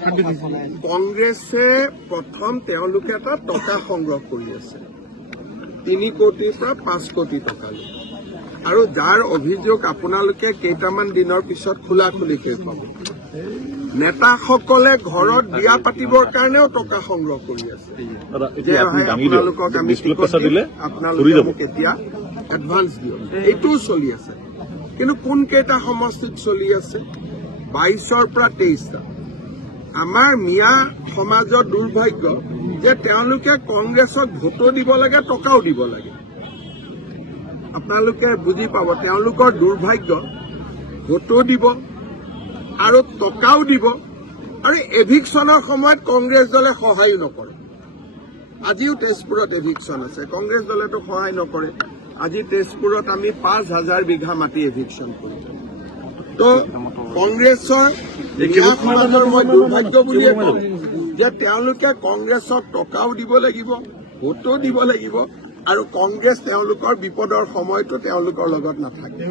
কংগ্ৰেছে প্ৰথম তেওঁলোকে এটা টকা সংগ্ৰহ কৰি আছে 3 কোটিৰ পৰা 5 কোটি টকালৈ আৰু যাৰ অভিযোগ আপোনালোকে কেইটামান দিনৰ পিছত খোলাখুলিকৈ পাব নেতাসকলে ঘৰত বিয়া পাতিবৰ কাৰণেও টকা সংগ্ৰহ কৰি আছে আপোনালোকক আমি আপোনালোকে মোক এতিয়া এডভান্স দিয়ক এইটোও চলি আছে কিন্তু কোন কেইটা সমষ্টিত চলি আছে 22ৰ পৰা 23টা আমাৰ মিয়া সমাজৰ দুৰ্ভাগ্য যে তেওঁলোকে কংগ্ৰেছক ভোটো দিব লাগে টকাও দিব লাগে আপোনালোকে বুজি পাব তেওঁলোকৰ দুৰ্ভাগ্য ভোটো দিব আৰু টকাও দিব আৰু এভিকশ্যনৰ সময়ত কংগ্ৰেছ দলে সহায় নকৰে আজিও তেজপুৰত এভিকশ্যন আছে কংগ্ৰেছ দলেতো সহায় নকৰে আজি তেজপুৰত আমি 5,000 বিঘা মাটি এভিকশ্যন কৰিম তো কংগ্ৰেছৰ মই দুৰ্ভাগ্য বুলিয়ে কওঁ যে তেওঁলোকে কংগ্ৰেছক টকাও দিব লাগিব ভোটো দিব লাগিব আৰু কংগ্ৰেছ তেওঁলোকৰ বিপদৰ সময়তো তেওঁলোকৰ লগত নাথাকে